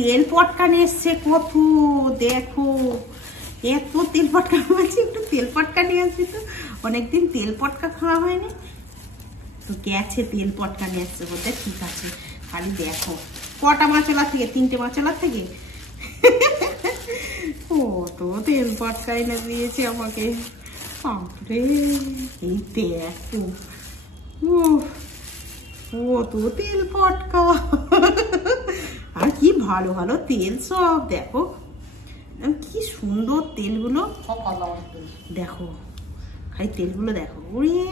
তেল পটকান এসছে কত, দেখো এত তেল পটকা বলছি, একটু তেল পটকা নিয়ে আসবি তো, অনেকদিন তেল পটকা খাওয়া হয়নি তো, গেছে তেল পটকা নিয়ে আসছে বলতে, ঠিক আছে খালি দেখো কটা মাছলা থেকে, 3টে মাছলা থেকে কত তেল পটকা এনে দিয়েছে আমাকে। বাপরে এই দেখো কত তেল পটকা, আর কি ভালো ভালো তেল সব, দেখো কি সুন্দর তেলগুলো, দেখো খালি তেলগুলো দেখো, ওরে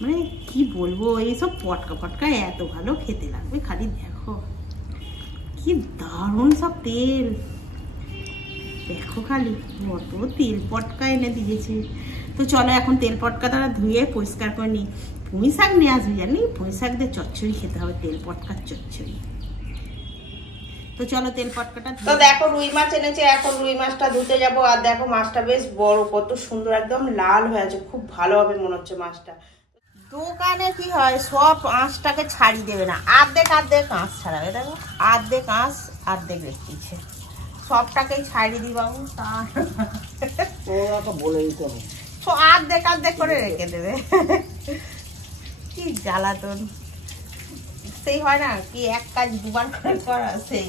মানে কি বলবো, এইসব পটকা পটকা এত ভালো খেতে লাগবে, খালি দেখো কি দারুণ সব তেল, দেখো খালি কত তেল পটকা এনে দিয়েছে। তো চলো এখন তেল পটকা তারা ধুয়ে পরিষ্কার করে নিই, পুঁই শাক নিয়ে আসবি জানি, পুঁই শাক দিয়ে চচ্চড়ি খেতে হবে, তেল পটকার চচ্চড়ি। তো চলো তেল পটকাটা, তো দেখো রুই মাছ এনেছে, এখন রুই মাছটা ধুতে যাবো। আর দেখো মাছটা বেশ বড়, কত সুন্দর একদম লাল হয়ে আছে, খুব ভালো হবে মনে হচ্ছে মাছটা। দোকানে কি হয় সব আঁশটাকে ছাড়ি দেবে না, আর্ধেক আর্ধেক আঁশ ছাড়াবে, দেখো আর্ধেক আঁশ আর্ধেক রেখেছে, সবটাকেই ছাড়ি দি বাবু, বলে দিতে হবে আর্ধেক আর্ধেক করে রেখে দেবে, কি জ্বালাতন, সেই হয় না কি এক কাজ দুবার করে করা, সেই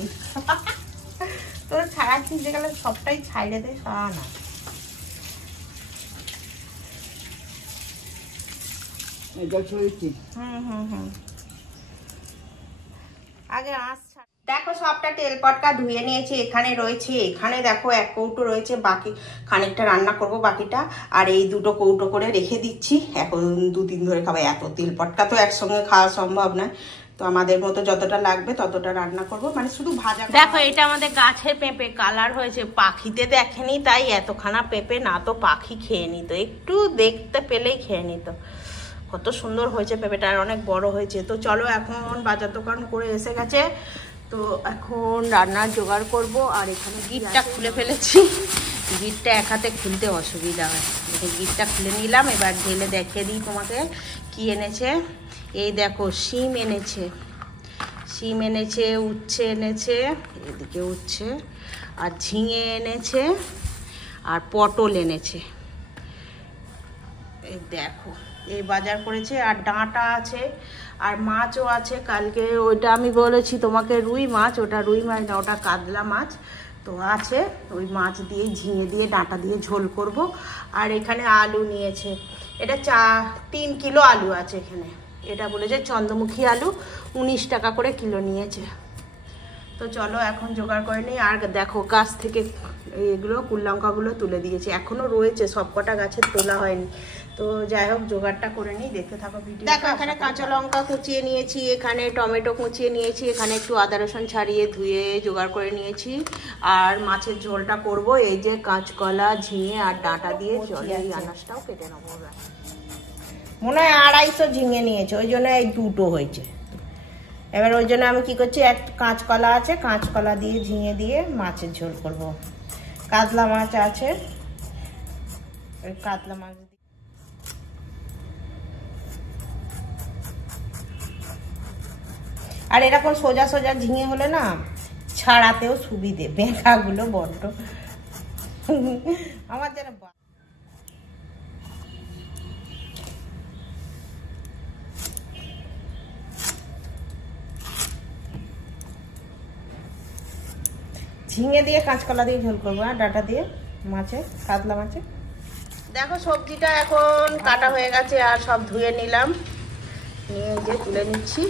তোর ছাড়া কিনতে গেলে সবটাই ছাইড়ে দে, সারা না আগে আঁশ। দেখো সবটা তেল পটকা ধুয়ে নিয়েছি, এখানে রয়েছে, এখানে দেখো 1 কৌটো রয়েছে, বাকি খানিকটা রান্না করব বাকিটা, আর এই 2টো কৌটো করে রেখে দিচ্ছি, এখন 2-3 ধরে খাবো, এত তেল পটকা তো একসঙ্গে খাওয়া সম্ভব নয়, তো আমাদের মতো যতটা লাগবে ততটা রান্না করব, মানে শুধু ভাজা। দেখো এটা আমাদের গাছের পেঁপে, কালার হয়েছে, পাখিতে দেখেনি তাই এতখানা পেঁপে, না তো পাখি খেয়ে নিত, একটু দেখতে পেলেই খেয়ে নিত, কত সুন্দর হয়েছে পেঁপেটা, আর অনেক বড় হয়েছে। তো চলো এখন বাজার দোকান করে এসে গেছে, তো এখন রান্নার জোগাড় করব। আর এখানে গিটটা খুলে ফেলেছি, গিটটা এক হাতে খুলতে অসুবিধা হয়, গিটটা খুলে নিলাম। এবার ঢেলে দেখিয়ে দিই তোমাকে কি এনেছে। এই দেখো শিম এনেছে, শিম এনেছে, উচ্ছে এনেছে, এদিকে উচ্ছে, আর ঝিঙে এনেছে, আর পটল এনেছে, এই দেখো এই বাজার করেছে। আর ডাঁটা আছে, আর মাছও আছে, কালকে ওইটা আমি বলেছি তোমাকে রুই মাছ, ওটা রুই মাছ না, ওটা কাতলা মাছ, তো আছে, ওই মাছ দিয়ে ঝিঙে দিয়ে ডাঁটা দিয়ে ঝোল করব। আর এখানে আলু নিয়েছে, এটা 3 কিলো আলু আছে এখানে, এটা বলেছে চন্দ্রমুখী আলু, 19 টাকা করে কিলো নিয়েছে। তো চলো এখন জোগাড় করে নিই। আর দেখো গাছ থেকে এগুলো কুললঙ্কাগুলো তুলে দিয়েছি, এখনো রয়েছে, সব কটা গাছের তোলা হয়নি, তো যাই হোক জোগাড়টা করে নিই, দেখতে থাকো ভিডিও। দেখো এখানে কাঁচা লঙ্কা কুচিয়ে নিয়েছি, এখানে টমেটো কুচিয়ে নিয়েছি, এখানে একটু আদা রসুন ছাড়িয়ে ধুয়ে জোগাড় করে নিয়েছি। আর মাছের ঝোলটা করব, এই যে কাঁচকলা, ঝিঙে আর ডাঁটা দিয়ে জলের আনাজটাও কেটে নেবো। মনে হয় 250 ঝিঙে নিয়েছে, ওই জন্য এই 2টো হয়েছে। এবার ওই জন্য আমি কি করছি, এক কাঁচকলা আছে, কাঁচকলা দিয়ে ঝিঙে দিয়ে মাছের ঝোল করব। কাতলা মাছ আছে, কাতলা মাছ আর এরকম সোজা সোজা ঝিঙে হলে না ছাড়াতেও সুবিধে, বেঁকাগুলো বড্ড আমার যেন। ঝিঙে দিয়ে কাঁচকলা দিয়ে ঝোল করবো, আর ডাঁটা দিয়ে মাছের, কাতলা মাছের। দেখো সবজিটা এখন কাটা হয়ে গেছে, আর সব ধুয়ে নিলাম, নিয়ে যে তুলে নিচ্ছি।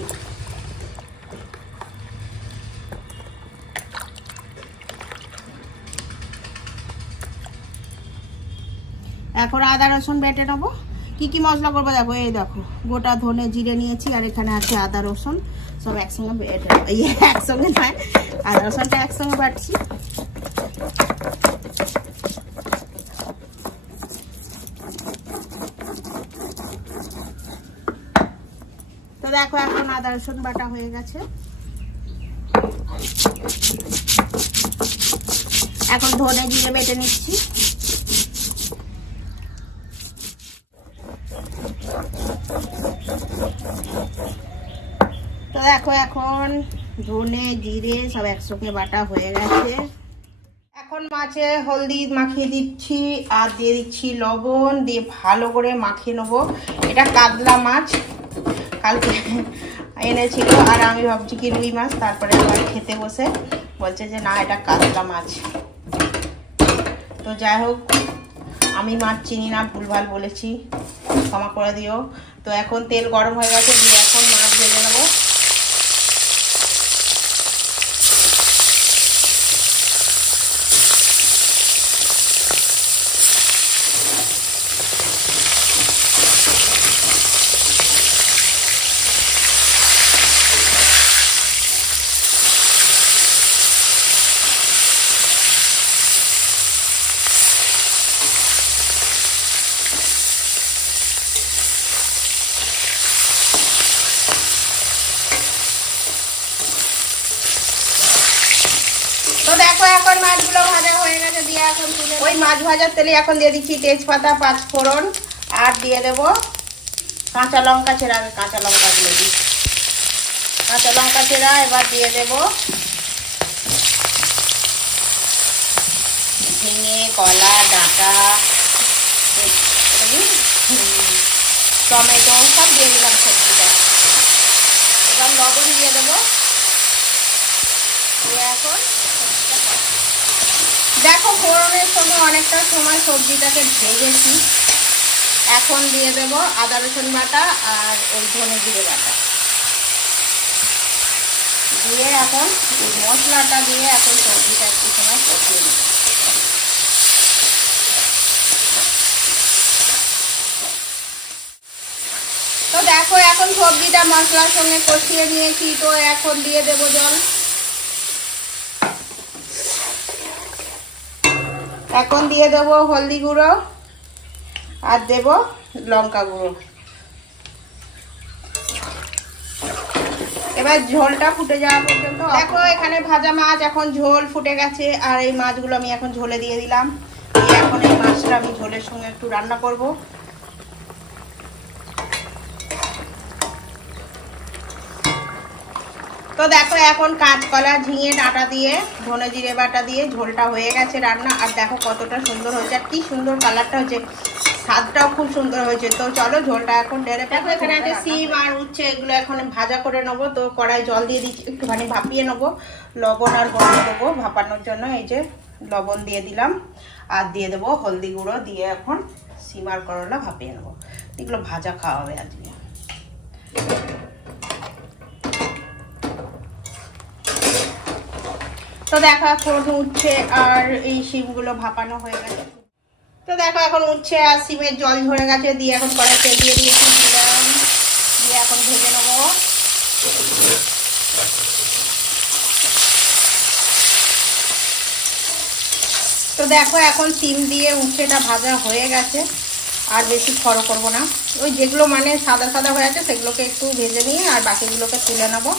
এখন আদা রসুন বেটে নেবো, কি কি মশলা করবো দেখো, এই দেখো গোটা ধনে জিরে নিয়েছি, আর এখানে আছে আদা রসুন, সব একসঙ্গে বেটে, একসঙ্গে নয়, আদা রসুনটা একসঙ্গে বাটছি। তো দেখো এখন আদা রসুন বাটা হয়ে গেছে, এখন ধনে জিরে বেটে নিচ্ছি। তো দেখো এখন ধনে জিরে সব একসঙ্গে বাটা হয়ে গেছে। এখন মাছে হলদি মাখিয়ে দিচ্ছি আর দিয়ে দিচ্ছি লবণ, দিয়ে ভালো করে মাখিয়ে নেবো। এটা কাতলা মাছ কালকে এনেছিল, আর আমি ভাবছি কি রুই মাছ। তারপরে আবার খেতে বসে বলছে যে না এটা কাতলা মাছ। তো যাই হোক, আমি মাছ চিনি না, ভুলভাল বলেছি, ক্ষমা করে দিও। তো এখন তেল গরম হয়ে গেছে, দিয়ে এখন মাছ ভেজে নেবো। তো দেখো এখন মাছগুলো ভাজা হয়ে গেছে, দিয়ে এখন তুলে ওই মাছ ভাজার তেলে এখন দিয়ে দিচ্ছি তেজপাতা, 5 ফোড়ন, আর দিয়ে দেবো কাঁচা লঙ্কা চেরা। আগে কাঁচা লঙ্কাগুলো দিই, কাঁচা লঙ্কা চেরা। এবার দিয়ে দেবো ঝিঙে, কলা, ডাঁটা, টমেটো সব দিয়ে দিলাম সবজিটা। এবার লবণ দিয়ে দেবো। এখন দেখো ফোড়নের সময় অনেকটা সময় সবজিটাকে ভেজেছি। এখন দিয়ে দেব আদা রসুন বাটা আর ওই ধনে জিরে বাটা দিয়ে এখন মশলাটা দিয়ে এখন সবজিটা একটু সময় কষিয়ে নেব। তো দেখো এখন সবজিটা মশলার সঙ্গে কষিয়ে নিয়েছি। তো এখন দিয়ে দেব জল। এখন দিয়ে দেবো হলদি গুঁড়ো আর দেব লঙ্কা গুঁড়ো। এবার ঝোলটা ফুটে যাওয়া পর্যন্ত দেখো এখানে ভাজা মাছ এখন ঝোল ফুটে গেছে, আর এই মাছগুলো আমি এখন ঝোলে দিয়ে দিলাম। এখন এই মাছটা আমি ঝোলের সঙ্গে একটু রান্না করব। তো দেখো এখন কাঁচকলা, ঝিঙে ডাঁটা দিয়ে ধনে জিরে বাটা দিয়ে ঝোলটা হয়ে গেছে রান্না। আর দেখো কতটা সুন্দর হয়েছে, আর কি সুন্দর কালারটা হয়েছে, স্বাদটাও খুব সুন্দর হয়েছে। তো চলো ঝোলটা এখন ঢেলে দেখো এখানে আছে সিম আর উচ্ছে, এগুলো এখন ভাজা করে নেবো। তো কড়াই জল দিয়ে দিচ্ছি, একটুখানি ভাপিয়ে নেবো। লবণ আর গরম দেবো ভাপানোর জন্য। এই যে লবণ দিয়ে দিলাম, আর দিয়ে দেবো হলদি গুঁড়ো, দিয়ে এখন সিম আর করলা ভাপিয়ে নেবো। এগুলো ভাজা খাওয়া হবে আজকে। তো দেখো এখন উচ্ছে আর এই সিমগুলো ভাপানো হয়ে গেছে। তো দেখো এখন উচ্ছে আর সিমের জল ঝরে গেছে, দিয়ে এখন কড়াইতে দিয়ে দিয়েছি, দিলাম, দিয়ে এখন ভেজে নেবো। তো দেখো এখন সিম দিয়ে উচ্ছেটা ভাজা হয়ে গেছে, আর বেশি খড় করবো না। ওই যেগুলো মানে সাদা সাদা হয়ে আছে সেগুলোকে একটু ভেজে নিয়ে আর বাকিগুলোকে তুলে নেবো।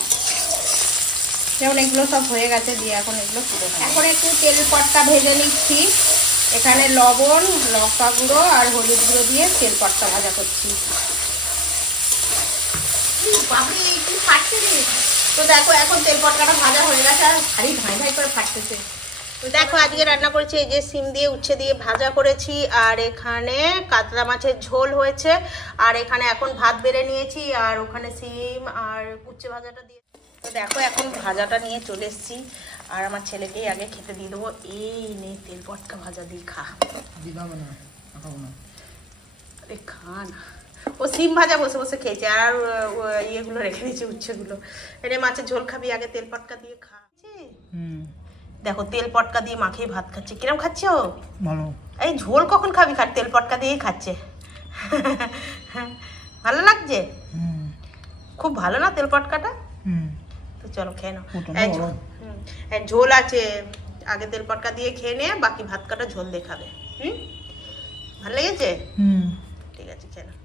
যেমন এগুলো সব হয়ে গেছে, দিয়ে এখন এগুলো তুলে নেবো। এখন একটু তেল পটকা ভেজে নিচ্ছি। এখানে লবণ, লঙ্কা গুঁড়ো আর হলুদ গুঁড়ো দিয়ে তেল পটকা ভাজা করছি। তো দেখো এখন তেল পটকাটা ভাজা হয়ে গেছে, আর ভারী ধাই ধাই করে ফাটতেছে। তো দেখো আজকে রান্না করেছি এই যে সিম দিয়ে উচ্ছে দিয়ে ভাজা করেছি, আর এখানে কাতলা মাছের ঝোল হয়েছে, আর এখানে এখন ভাত বেড়ে নিয়েছি, আর ওখানে সিম আর উচ্ছে ভাজাটা দিয়ে। তো দেখো এখন ভাজাটা নিয়ে চলে এসেছি, আর আমার ছেলেকেই আগে খেতে দিয়ে দেবো। এই নে তেল পটকা ভাজা দিয়ে খা। আরে খা না, ও সিম ভাজা বসে বসে খেয়েছে, আর ইয়েগুলো রেখে দিয়েছে উচ্ছেগুলো। এনে মাছের ঝোল খাবি, আগে তেল পটকা দিয়ে খা। দেখো তেল পটকা দিয়ে মাখিয়ে ভাত খাচ্ছে, কিরম খাচ্ছে ও? ভালো। এই ঝোল কখন খাবি? খাট তেল পটকা দিয়েই খাচ্ছে। ভালো লাগছে? খুব ভালো না তেল পটকাটা? তো চলো খেয়ে নাও। ঝোল আছে, আগে তেল পটকা দিয়ে খেয়ে নে, বাকি ভাত কাটা ঝোল দিয়ে খাবে। ভালো লেগেছে? ঠিক আছে খেয়ে নাও।